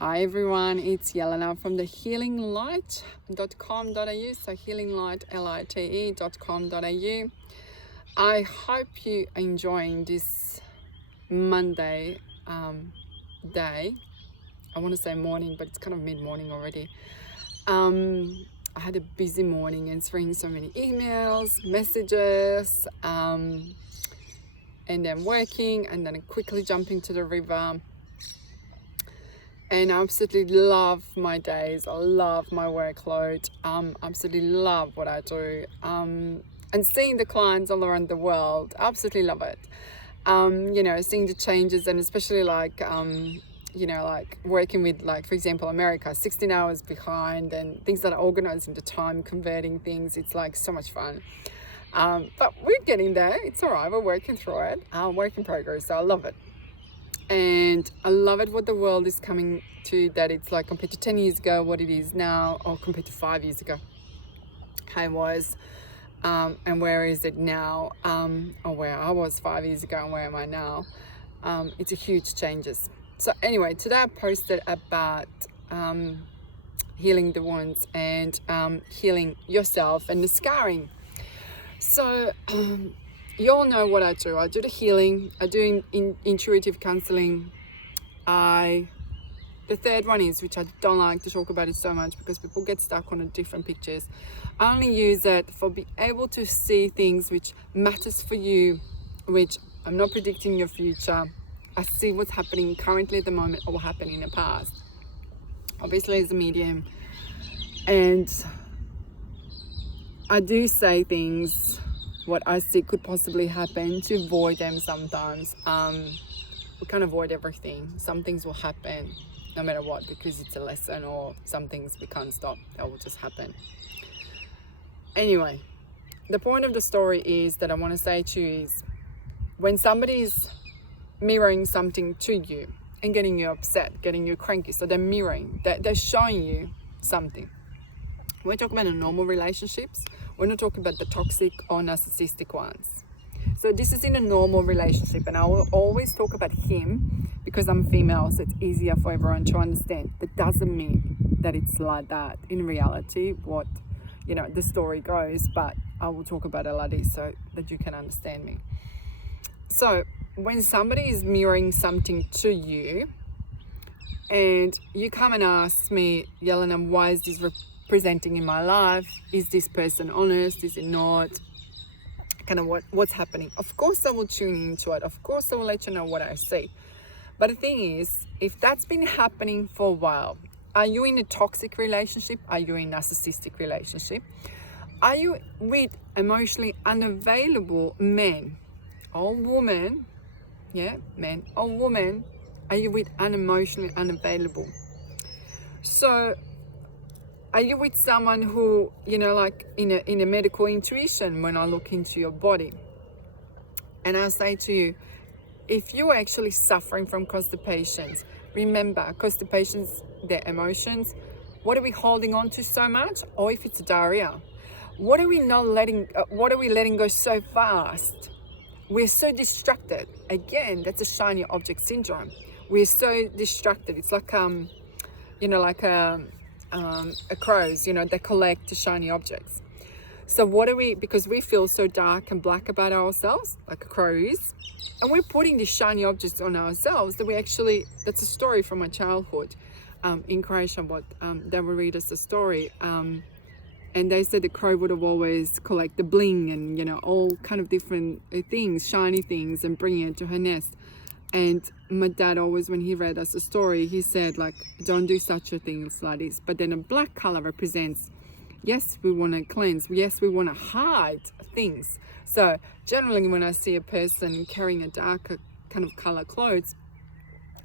Hi everyone, it's Yelena from the healinglight.com.au, so healinglight.com.au. I hope you are enjoying this Monday day. I want to say morning, but it's kind of mid-morning already. I had a busy morning answering so many emails, messages, and then working, and then quickly jumping to the river. And I absolutely love my days. I love my workload. Absolutely love what I do. And seeing the clients all around the world, absolutely love it. Seeing the changes, and especially like working with, like, for example, America, 16 hours behind, and things that are organized into time, converting things. It's like so much fun. But we're getting there. It's all right. We're working through it. Work in progress. So I love it. And I love it what the world is coming to, that it's like compared to 10 years ago, what it is now, or compared to 5 years ago, how it was, and where is it now, or where I was 5 years ago and where am I now. It's a huge changes. So anyway, today I posted about healing the wounds and healing yourself and the scarring. So you all know what I do. I do the healing. I do intuitive counseling. The third one is, which I don't like to talk about it so much because people get stuck on the different pictures. I only use it for being able to see things which matters for you, which I'm not predicting your future. I see what's happening currently at the moment or what happened in the past. Obviously, as a medium, and I do say things what I see could possibly happen to avoid them sometimes. We can't avoid everything. Some things will happen no matter what because it's a lesson, or some things we can't stop. That will just happen. Anyway, the point of the story is that I want to say to you is, when somebody's mirroring something to you and getting you upset, getting you cranky, so they're mirroring, they're showing you something. We're talking about the normal relationships. We're not talking about the toxic or narcissistic ones. So this is in a normal relationship, and I will always talk about him because I'm female, so it's easier for everyone to understand. That doesn't mean that it's like that in reality, what the story goes, but I will talk about it like this so that you can understand me. So when somebody is mirroring something to you, and you come and ask me, Yelena, why is this presenting in my life? Is this person honest? Is it not? Kind of what's happening? Of course I will tune into it. Of course I will let you know what I see. But the thing is, if that's been happening for a while, are you in a toxic relationship? Are you in a narcissistic relationship? Are you with emotionally unavailable men or women? Yeah, men or women. Are you with unemotionally unavailable? So are you with someone who, like in a medical intuition, when I look into your body and I say to you, if you're actually suffering from constipations, remember, constipations, they're emotions. What are we holding on to so much? Or if it's diarrhea, what are we letting go so fast? We're so distracted. Again, that's a shiny object syndrome. We're so distracted. It's like crows, they collect the shiny objects. So what are we, because we feel so dark and black about ourselves, like a crow is, and we're putting these shiny objects on ourselves that we actually, that's a story from my childhood. In Croatia, what they would read us a story, and they said the crow would have always collect the bling and, all kind of different things, shiny things, and bring it to her nest. And my dad always, when he read us a story, he said, like, don't do such a thing like this. But then a black color represents, yes, we want to cleanse. Yes, we want to hide things. So generally when I see a person carrying a darker kind of color clothes,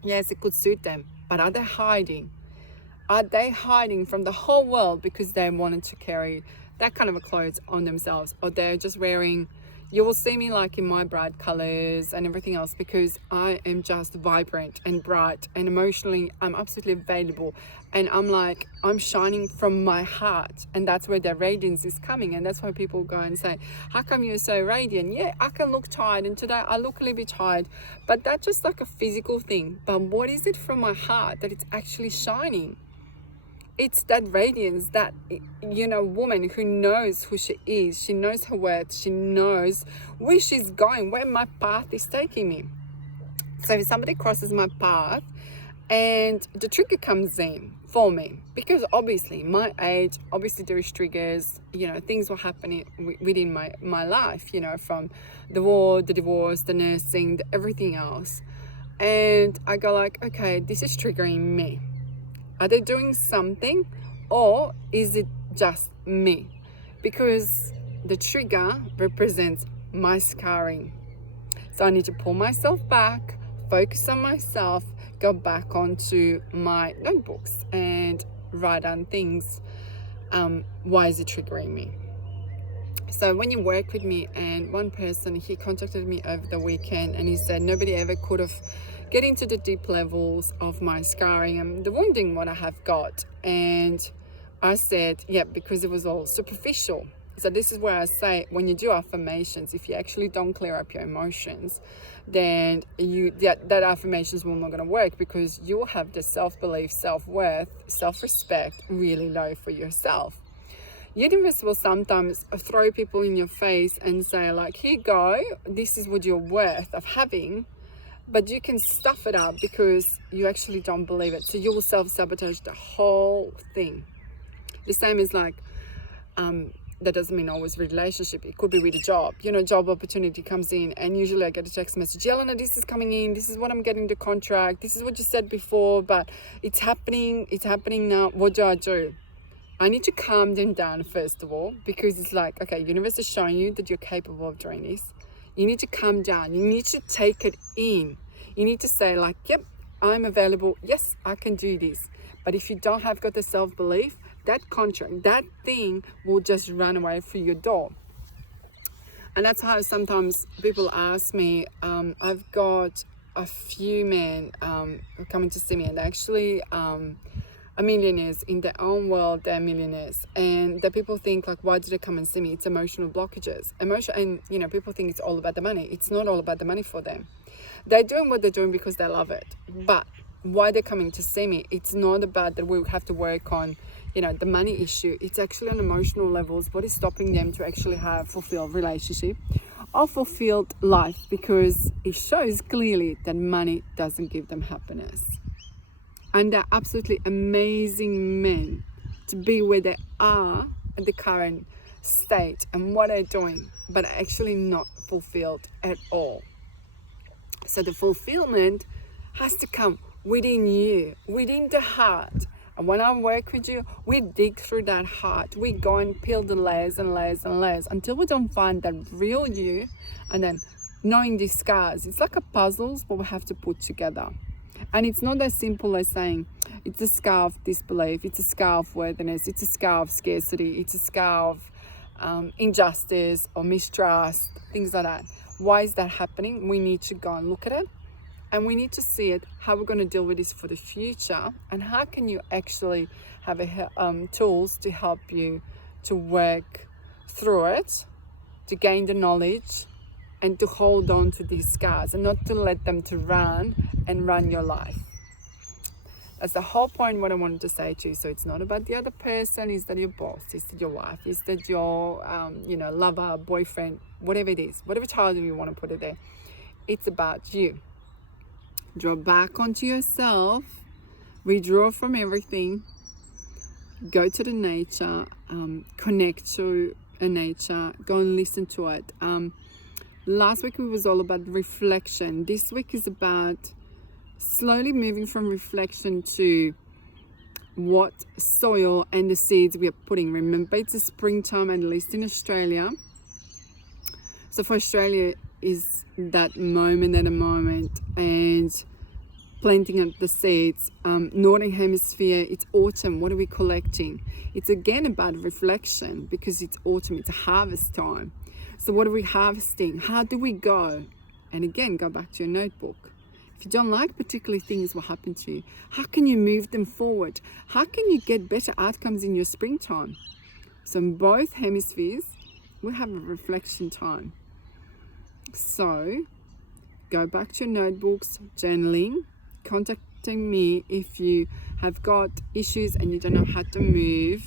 yes, it could suit them. But are they hiding? Are they hiding from the whole world because they wanted to carry that kind of a clothes on themselves? Or they're just wearing, You will see me like in my bright colors and everything else because I am just vibrant and bright and emotionally I'm absolutely available, and I'm shining from my heart, and that's where the radiance is coming. And that's why people go and say, how come you're so radiant? Yeah, I can look tired, and today I look a little bit tired, but that's just like a physical thing. But what is it from my heart that it's actually shining? It's that radiance, that, woman who knows who she is. She knows her worth. She knows where she's going, where my path is taking me. So if somebody crosses my path and the trigger comes in for me, because obviously my age, obviously there is triggers, things were happening within my life, from the war, the divorce, the nursing, everything else. And I go like, okay, this is triggering me. Are they doing something, or is it just me? Because the trigger represents my scarring. So I need to pull myself back, focus on myself, go back onto my notebooks and write down things. Why is it triggering me? So when you work with me, and one person, he contacted me over the weekend and he said nobody ever could have get into the deep levels of my scarring and the wounding what I have got. And I said, yeah, because it was all superficial. So this is where I say, when you do affirmations, if you actually don't clear up your emotions, then that affirmations will not going to work, because you will have the self-belief, self-worth, self-respect really low for yourself. Universe will sometimes throw people in your face and say like, here you go, this is what you're worth of having, but you can stuff it up because you actually don't believe it. So you will self-sabotage the whole thing. The same as like, that doesn't mean always relationship. It could be with a job. Job opportunity comes in, and usually I get a text message, Jelena, this is coming in. This is what I'm getting the contract. This is what you said before, but it's happening. It's happening now. What do I do? I need to calm them down first of all, because it's like, okay, universe is showing you that you're capable of doing this. You need to calm down. You need to take it in. You need to say like, yep, I'm available. Yes, I can do this. But if you don't have got the self-belief, that contract, that thing will just run away through your door. And that's how sometimes people ask me, I've got a few men coming to see me, and actually are millionaires in their own world. They're millionaires, and the people think like, why do they come and see me? It's emotional blockages, and people think it's all about the money. It's not all about the money for them. They're doing what they're doing because they love it. But why they're coming to see me, it's not about that we have to work on the money issue. It's actually on emotional levels. What is stopping them to actually have fulfilled relationship or fulfilled life? Because it shows clearly that money doesn't give them happiness. And they're absolutely amazing men to be where they are at the current state and what they're doing, but actually not fulfilled at all. So the fulfillment has to come within you, within the heart. And when I work with you, we dig through that heart. We go and peel the layers and layers and layers until we don't find that real you. And then knowing these scars, it's like a puzzles what we have to put together. And it's not as simple as saying it's a scar of disbelief, it's a scar of worthiness, it's a scar of scarcity, it's a scar of injustice or mistrust, things like that. Why is that happening? We need to go and look at it, and we need to see it, how we're going to deal with this for the future, and how can you actually have tools to help you to work through it, to gain the knowledge, and to hold on to these scars and not to let them to run your life. That's the whole point what I wanted to say to you. So it's not about the other person. Is that your boss? Is that your wife? Is that your lover, boyfriend, whatever it is, whatever title you want to put it there. It's about you. Draw back onto yourself, withdraw from everything, go to the nature, connect to a nature, go and listen to it. Last week it was all about reflection. This week is about slowly moving from reflection to what soil and the seeds we are putting. Remember, it's a springtime, at least in Australia. So for Australia is that moment at a moment, and planting up the seeds. Northern hemisphere, it's autumn. What are we collecting? It's again about reflection, because it's autumn, it's a harvest time. So what are we harvesting? How do we go? And again, go back to your notebook. If you don't like particular things what happen to you, how can you move them forward? How can you get better outcomes in your springtime? So in both hemispheres, we have a reflection time. So go back to your notebooks, journaling, contacting me if you have got issues and you don't know how to move,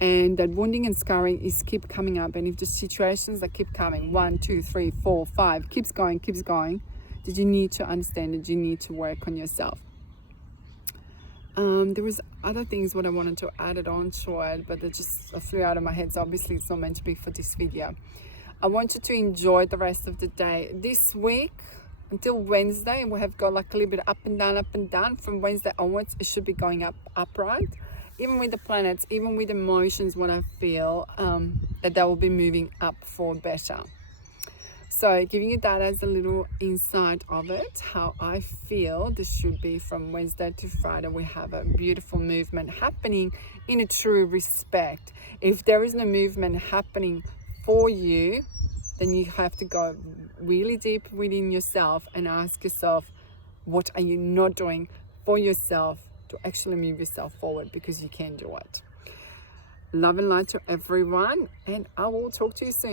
and that wounding and scarring is keep coming up, and if the situations that keep coming 1, 2, 3, 4, 5 keeps going, did you need to understand it? You need to work on yourself. There was other things what I wanted to add it on to it, but it just flew out of my head, so obviously it's not meant to be for this video. I want you to enjoy the rest of the day. This week until Wednesday, we have got like a little bit up and down. From Wednesday onwards, it should be going upright. Even with the planets, even with emotions, what I feel that they will be moving up for better. So giving you that as a little insight of it, how I feel this should be from Wednesday to Friday. We have a beautiful movement happening in a true respect. If there is no movement happening for you, then you have to go really deep within yourself and ask yourself, what are you not doing for yourself to actually move yourself forward, because you can do it. Love and light to everyone, and I will talk to you soon.